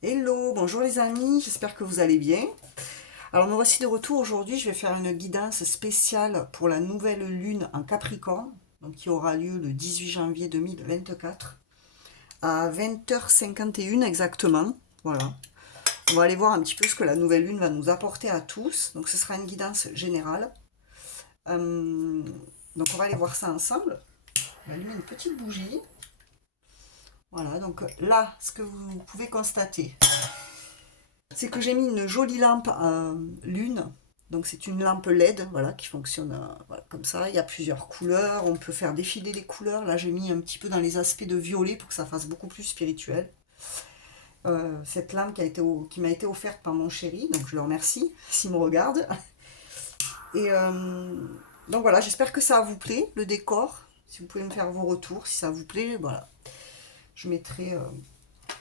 Hello, bonjour les amis, j'espère que vous allez bien. Alors me voici de retour aujourd'hui, je vais faire une guidance spéciale pour la nouvelle lune en Capricorne, donc qui aura lieu le 18 janvier 2024 à 20h51 exactement. Voilà. On va aller voir un petit peu ce que la nouvelle lune va nous apporter à tous. Donc ce sera une guidance générale. Euh, donc on va aller voir ça ensemble. On va allumer une petite bougie. Voilà, donc là, ce que vous pouvez constater, c'est que j'ai mis une jolie lampe lune. Donc c'est une lampe LED, voilà, qui fonctionne voilà, comme ça. Il y a plusieurs couleurs, on peut faire défiler les couleurs. Là j'ai mis un petit peu dans les aspects de violet pour que ça fasse beaucoup plus spirituel. Cette lampe qui m'a été offerte par mon chéri, donc je le remercie s'il me regarde. Et donc voilà, j'espère que ça vous plaît, le décor. Si vous pouvez me faire vos retours, si ça vous plaît, voilà. Je mettrai,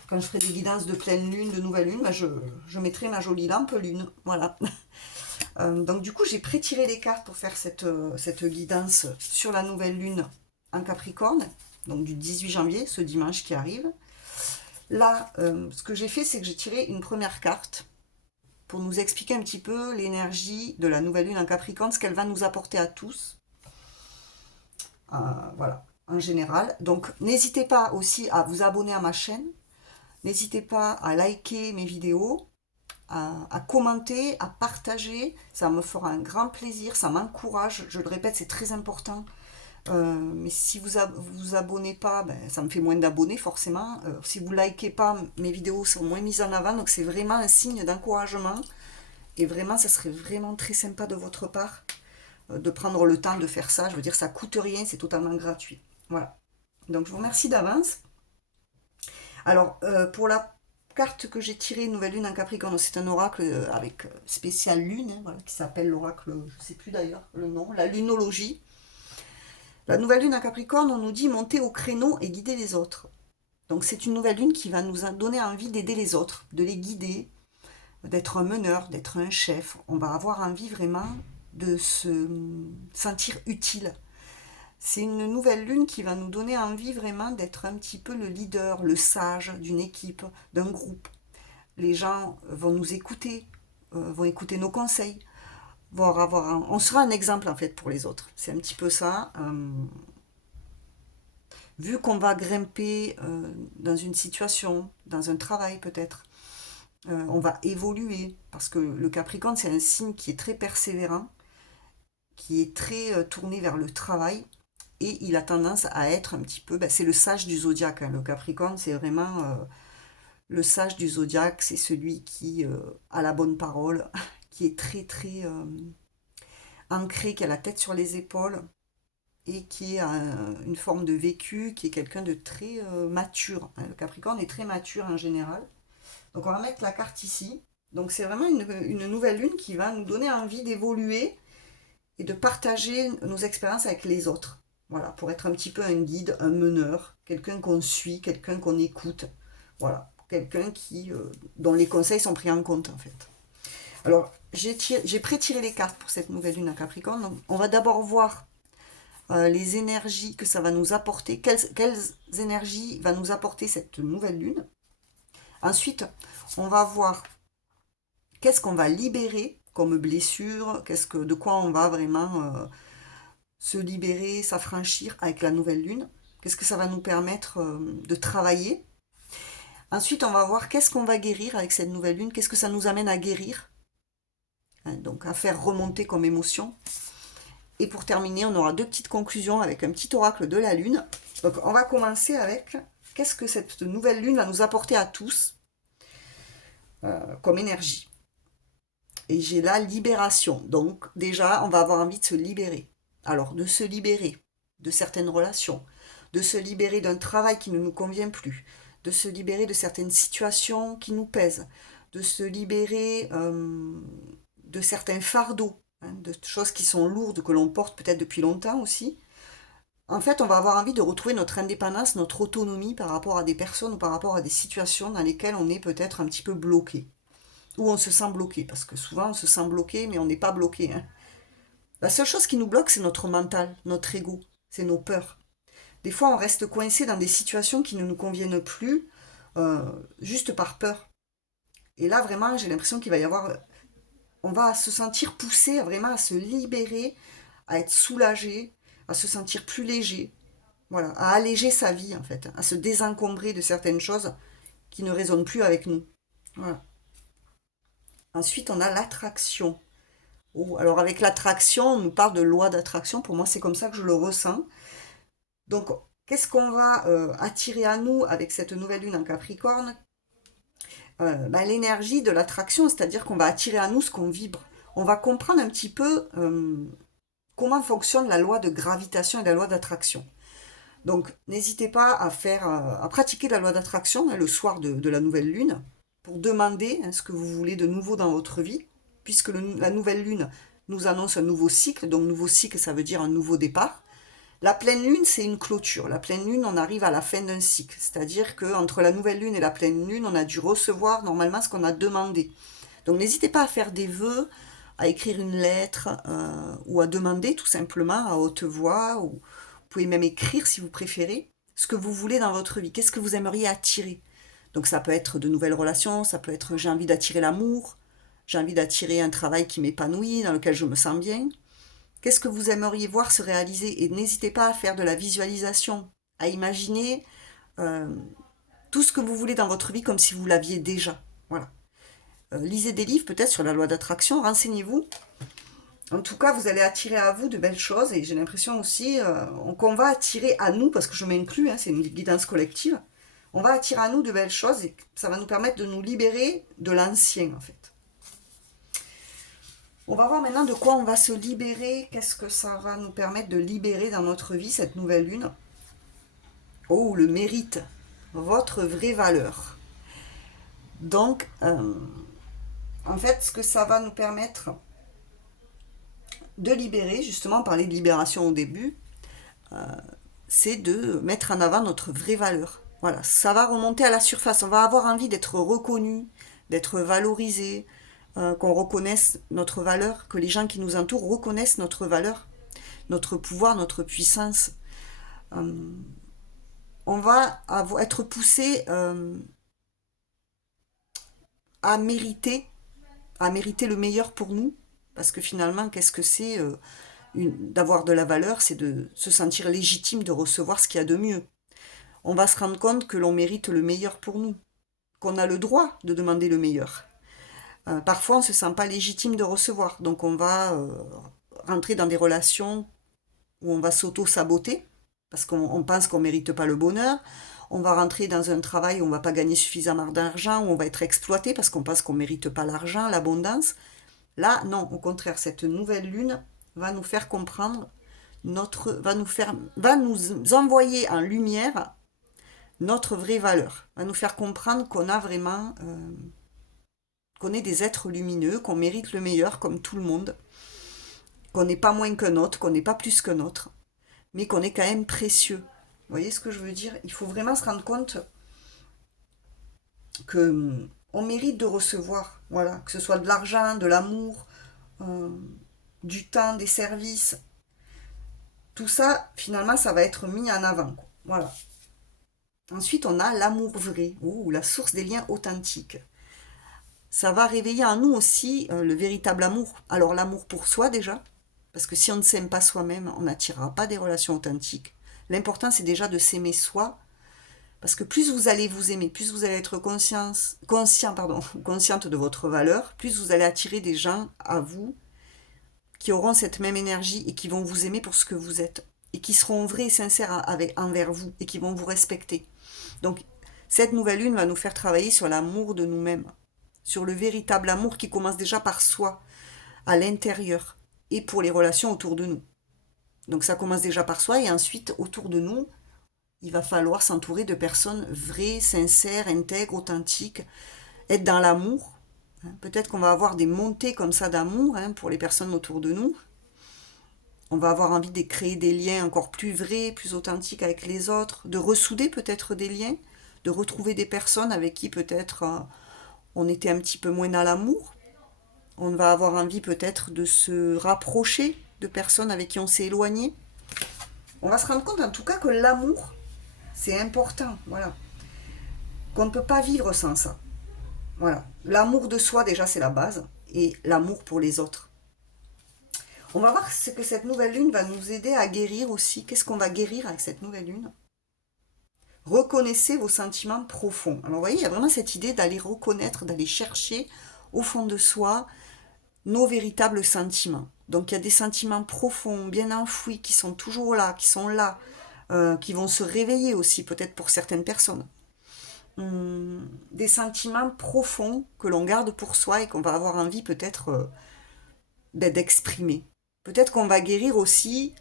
quand je ferai des guidances de pleine lune, de nouvelle lune, bah, je mettrai ma jolie lampe lune. Voilà. Donc du coup, j'ai pré-tiré les cartes pour faire cette guidance sur la nouvelle lune en Capricorne, donc du 18 janvier, ce dimanche qui arrive. Là, ce que j'ai fait, c'est que j'ai tiré une première carte pour nous expliquer un petit peu l'énergie de la nouvelle lune en Capricorne, ce qu'elle va nous apporter à tous. Voilà, en général. Donc n'hésitez pas aussi à vous abonner à ma chaîne. N'hésitez pas à liker mes vidéos, à commenter, à partager. Ça me fera un grand plaisir, ça m'encourage. Je le répète, c'est très important. Mais si vous abonnez pas, ben, ça me fait moins d'abonnés forcément. Si vous likez pas, mes vidéos sont moins mises en avant. Donc c'est vraiment un signe d'encouragement. Et vraiment, ça serait vraiment très sympa de votre part de prendre le temps de faire ça. Je veux dire, ça coûte rien, c'est totalement gratuit. Voilà. Donc je vous remercie d'avance. Alors, pour la carte que j'ai tirée, Nouvelle Lune en Capricorne, c'est un oracle avec spécial lune, hein, voilà, qui s'appelle l'oracle, je ne sais plus d'ailleurs le nom, la lunologie. La nouvelle lune en Capricorne, on nous dit monter au créneau et guider les autres. Donc c'est une nouvelle lune qui va nous donner envie d'aider les autres, de les guider, d'être un meneur, d'être un chef. On va avoir envie vraiment de se sentir utile. C'est une nouvelle lune qui va nous donner envie vraiment d'être un petit peu le leader, le sage d'une équipe, d'un groupe. Les gens vont nous écouter, vont écouter nos conseils, on sera un exemple en fait pour les autres. C'est un petit peu ça. Vu qu'on va grimper dans une situation, dans un travail peut-être, on va évoluer parce que le Capricorne c'est un signe qui est très persévérant, qui est très tourné vers le travail et il a tendance à être un petit peu, ben, c'est le sage du zodiaque, hein. Le Capricorne c'est vraiment le sage du zodiaque, c'est celui qui a la bonne parole, qui est très très ancré, qui a la tête sur les épaules et qui a une forme de vécu, qui est quelqu'un de très mature. Le Capricorne est très mature en général. Donc on va mettre la carte ici. Donc c'est vraiment une nouvelle lune qui va nous donner envie d'évoluer et de partager nos expériences avec les autres. Voilà, pour être un petit peu un guide, un meneur, quelqu'un qu'on suit, quelqu'un qu'on écoute. Voilà, quelqu'un dont les conseils sont pris en compte en fait. Alors, j'ai pré-tiré les cartes pour cette nouvelle lune à Capricorne. Donc, on va d'abord voir les énergies que ça va nous apporter, quelles énergies va nous apporter cette nouvelle lune. Ensuite, on va voir qu'est-ce qu'on va libérer comme blessure, de quoi on va vraiment se libérer, s'affranchir avec la nouvelle lune. Qu'est-ce que ça va nous permettre de travailler. Ensuite, on va voir qu'est-ce qu'on va guérir avec cette nouvelle lune, qu'est-ce que ça nous amène à guérir, hein, donc à faire remonter comme émotion. Et pour terminer, on aura deux petites conclusions avec un petit oracle de la lune. Donc on va commencer avec qu'est-ce que cette nouvelle lune va nous apporter à tous comme énergie. Et j'ai la libération. Donc déjà, on va avoir envie de se libérer. Alors de se libérer de certaines relations, de se libérer d'un travail qui ne nous convient plus, de se libérer de certaines situations qui nous pèsent, de se libérer de certains fardeaux, hein, de choses qui sont lourdes, que l'on porte peut-être depuis longtemps aussi. En fait, on va avoir envie de retrouver notre indépendance, notre autonomie par rapport à des personnes ou par rapport à des situations dans lesquelles on est peut-être un petit peu bloqué. Ou on se sent bloqué, parce que souvent on se sent bloqué, mais on n'est pas bloqué, hein. La seule chose qui nous bloque, c'est notre mental, notre ego, c'est nos peurs. Des fois, on reste coincé dans des situations qui ne nous conviennent plus, juste par peur. Et là, vraiment, j'ai l'impression qu'il va y avoir... On va se sentir poussé vraiment à se libérer, à être soulagé, à se sentir plus léger, voilà, à alléger sa vie en fait, à se désencombrer de certaines choses qui ne résonnent plus avec nous. Voilà. Ensuite, on a l'attraction. Oh, alors avec l'attraction, on nous parle de loi d'attraction. Pour moi, c'est comme ça que je le ressens. Donc, qu'est-ce qu'on va attirer à nous avec cette nouvelle lune en Capricorne? L'énergie de l'attraction, c'est-à-dire qu'on va attirer à nous ce qu'on vibre. On va comprendre un petit peu comment fonctionne la loi de gravitation et la loi d'attraction. Donc, n'hésitez pas à pratiquer la loi d'attraction le soir de la nouvelle lune pour demander ce que vous voulez de nouveau dans votre vie, puisque la nouvelle lune nous annonce un nouveau cycle. Donc, nouveau cycle, ça veut dire un nouveau départ. La pleine lune, c'est une clôture. La pleine lune, on arrive à la fin d'un cycle. C'est-à-dire qu'entre la nouvelle lune et la pleine lune, on a dû recevoir normalement ce qu'on a demandé. Donc, n'hésitez pas à faire des vœux, à écrire une lettre ou à demander tout simplement à haute voix. Ou vous pouvez même écrire si vous préférez ce que vous voulez dans votre vie. Qu'est-ce que vous aimeriez attirer? Donc, ça peut être de nouvelles relations, ça peut être j'ai envie d'attirer l'amour, j'ai envie d'attirer un travail qui m'épanouit, dans lequel je me sens bien. Qu'est-ce que vous aimeriez voir se réaliser? Et n'hésitez pas à faire de la visualisation, à imaginer euh, tout ce que vous voulez dans votre vie comme si vous l'aviez déjà. Voilà. Lisez des livres peut-être sur la loi d'attraction, renseignez-vous. En tout cas, vous allez attirer à vous de belles choses et j'ai l'impression aussi qu'on va attirer à nous, parce que je m'inclus, c'est une guidance collective, on va attirer à nous de belles choses et ça va nous permettre de nous libérer de l'ancien en fait. On va voir maintenant de quoi on va se libérer, qu'est-ce que ça va nous permettre de libérer dans notre vie, cette nouvelle lune. Oh, le mérite, votre vraie valeur. Donc, en fait, ce que ça va nous permettre de libérer, justement, parler de libération au début, c'est de mettre en avant notre vraie valeur. Voilà, ça va remonter à la surface, on va avoir envie d'être reconnu, d'être valorisé, qu'on reconnaisse notre valeur, que les gens qui nous entourent reconnaissent notre valeur, notre pouvoir, notre puissance. On va être poussé à mériter, le meilleur pour nous, parce que finalement, qu'est-ce que c'est d'avoir de la valeur? C'est de se sentir légitime de recevoir ce qu'il y a de mieux. On va se rendre compte que l'on mérite le meilleur pour nous, qu'on a le droit de demander le meilleur. Parfois, on ne se sent pas légitime de recevoir, donc on va rentrer dans des relations où on va s'auto-saboter, parce qu'on pense qu'on ne mérite pas le bonheur. On va rentrer dans un travail où on ne va pas gagner suffisamment d'argent, où on va être exploité parce qu'on pense qu'on ne mérite pas l'argent, l'abondance. Là, non, au contraire, cette nouvelle lune va nous faire comprendre va nous envoyer en lumière notre vraie valeur, va nous faire comprendre qu'on a vraiment, qu'on est des êtres lumineux, qu'on mérite le meilleur comme tout le monde, qu'on n'est pas moins qu'un autre, qu'on n'est pas plus qu'un autre, mais qu'on est quand même précieux. Vous voyez ce que je veux dire? Il faut vraiment se rendre compte que on mérite de recevoir, voilà, que ce soit de l'argent, de l'amour, du temps, des services. Tout ça, finalement, ça va être mis en avant. Voilà. Ensuite, on a l'amour vrai, ou la source des liens authentiques. Ça va réveiller en nous aussi le véritable amour. Alors l'amour pour soi déjà, parce que si on ne s'aime pas soi-même, on n'attirera pas des relations authentiques. L'important, c'est déjà de s'aimer soi, parce que plus vous allez vous aimer, plus vous allez être consciente de votre valeur, plus vous allez attirer des gens à vous qui auront cette même énergie et qui vont vous aimer pour ce que vous êtes, et qui seront vrais et sincères envers vous, et qui vont vous respecter. Donc, cette nouvelle lune va nous faire travailler sur l'amour de nous-mêmes, sur le véritable amour qui commence déjà par soi, à l'intérieur, et pour les relations autour de nous. Donc ça commence déjà par soi, et ensuite, autour de nous, il va falloir s'entourer de personnes vraies, sincères, intègres, authentiques, être dans l'amour. Peut-être qu'on va avoir des montées comme ça d'amour pour les personnes autour de nous. On va avoir envie de créer des liens encore plus vrais, plus authentiques avec les autres, de ressouder peut-être des liens, de retrouver des personnes avec qui peut-être on était un petit peu moins dans l'amour. On va avoir envie peut-être de se rapprocher de personnes avec qui on s'est éloigné. On va se rendre compte en tout cas que l'amour, c'est important, voilà. Qu'on ne peut pas vivre sans ça. Voilà. L'amour de soi, déjà, c'est la base. Et l'amour pour les autres. On va voir ce que cette nouvelle lune va nous aider à guérir aussi. Qu'est-ce qu'on va guérir avec cette nouvelle lune? Reconnaissez vos sentiments profonds. Alors, vous voyez, il y a vraiment cette idée d'aller reconnaître, d'aller chercher au fond de soi nos véritables sentiments. Donc, il y a des sentiments profonds, bien enfouis, qui sont toujours là, qui vont se réveiller aussi, peut-être pour certaines personnes. Des sentiments profonds que l'on garde pour soi et qu'on va avoir envie peut-être d'exprimer. Peut-être qu'on va guérir aussi,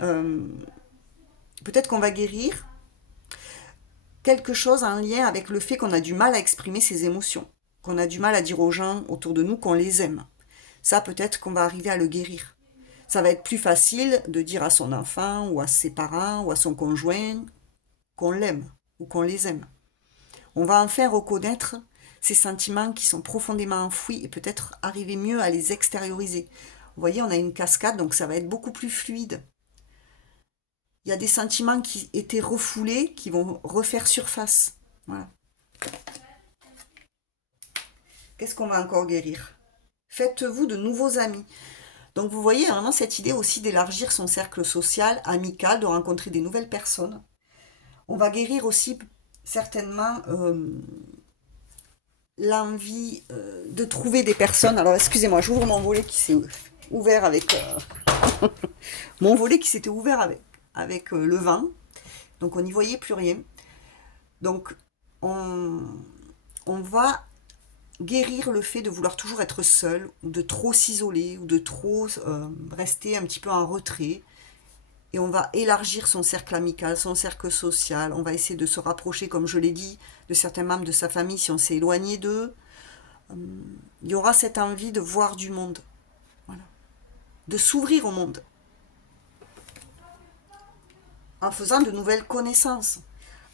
peut-être qu'on va guérir quelque chose en lien avec le fait qu'on a du mal à exprimer ses émotions, qu'on a du mal à dire aux gens autour de nous qu'on les aime. Ça, peut-être qu'on va arriver à le guérir. Ça va être plus facile de dire à son enfant ou à ses parents ou à son conjoint qu'on l'aime ou qu'on les aime. On va enfin reconnaître ces sentiments qui sont profondément enfouis et peut-être arriver mieux à les extérioriser. Vous voyez, on a une cascade, donc ça va être beaucoup plus fluide. Il y a des sentiments qui étaient refoulés qui vont refaire surface. Voilà. Qu'est-ce qu'on va encore guérir? Faites-vous de nouveaux amis. Donc vous voyez vraiment cette idée aussi d'élargir son cercle social, amical, de rencontrer des nouvelles personnes. On va guérir aussi certainement l'envie de trouver des personnes. Alors excusez-moi, j'ouvre mon volet qui s'est ouvert avec mon volet qui s'était ouvert avec le vent. Donc on n'y voyait plus rien. Donc on va guérir le fait de vouloir toujours être seul, ou de trop s'isoler, ou de trop rester un petit peu en retrait. Et on va élargir son cercle amical, son cercle social. On va essayer de se rapprocher, comme je l'ai dit, de certains membres de sa famille si on s'est éloigné d'eux. Il y aura cette envie de voir du monde, voilà, de s'ouvrir au monde, en faisant de nouvelles connaissances,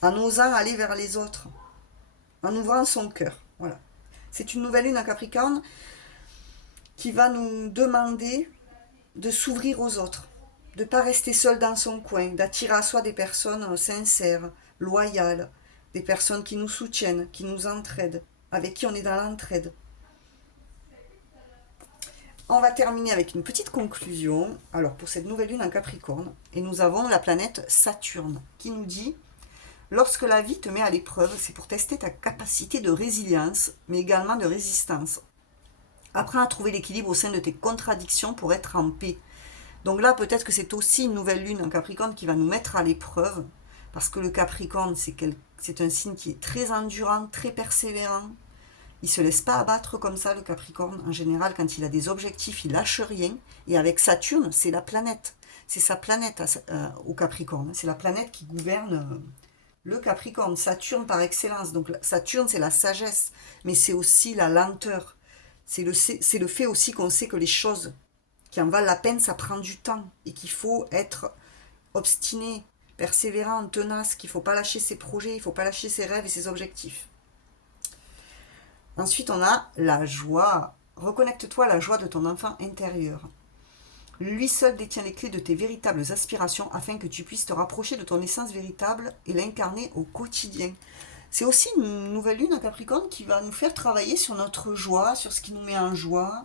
en osant aller vers les autres, en ouvrant son cœur. Voilà. C'est une nouvelle lune en Capricorne qui va nous demander de s'ouvrir aux autres, de ne pas rester seul dans son coin, d'attirer à soi des personnes sincères, loyales, des personnes qui nous soutiennent, qui nous entraident, avec qui on est dans l'entraide. On va terminer avec une petite conclusion. Alors pour cette nouvelle lune en Capricorne, et nous avons la planète Saturne qui nous dit: lorsque la vie te met à l'épreuve, c'est pour tester ta capacité de résilience, mais également de résistance. Apprends à trouver l'équilibre au sein de tes contradictions pour être en paix. Donc là, peut-être que c'est aussi une nouvelle lune en Capricorne qui va nous mettre à l'épreuve, parce que le Capricorne, c'est un signe qui est très endurant, très persévérant. Il ne se laisse pas abattre comme ça, le Capricorne. En général, quand il a des objectifs, il lâche rien. Et avec Saturne, c'est la planète. C'est sa planète au Capricorne. C'est la planète qui gouverne le Capricorne. Saturne par excellence. Donc Saturne, c'est la sagesse, mais c'est aussi la lenteur. C'est le fait aussi qu'on sait que les choses qui en valent la peine, ça prend du temps. Et qu'il faut être obstiné, persévérant, tenace, qu'il ne faut pas lâcher ses projets, il ne faut pas lâcher ses rêves et ses objectifs. Ensuite, on a la joie. Reconnecte-toi à la joie de ton enfant intérieur. Lui seul détient les clés de tes véritables aspirations afin que tu puisses te rapprocher de ton essence véritable et l'incarner au quotidien. C'est aussi une nouvelle lune en Capricorne qui va nous faire travailler sur notre joie, sur ce qui nous met en joie,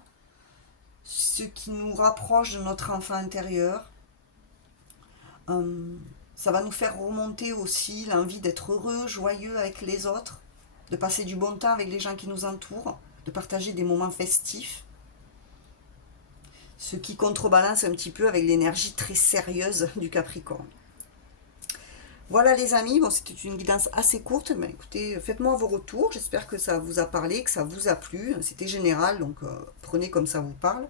ce qui nous rapproche de notre enfant intérieur. Ça va nous faire remonter aussi l'envie d'être heureux, joyeux avec les autres, de passer du bon temps avec les gens qui nous entourent, de partager des moments festifs. Ce qui contrebalance un petit peu avec l'énergie très sérieuse du Capricorne. Voilà les amis, bon, c'était une guidance assez courte, mais écoutez, faites-moi vos retours, j'espère que ça vous a parlé, que ça vous a plu, c'était général, donc prenez comme ça vous parle.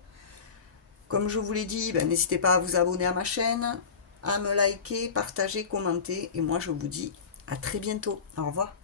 Comme je vous l'ai dit, n'hésitez pas à vous abonner à ma chaîne, à me liker, partager, commenter, et moi je vous dis à très bientôt, au revoir.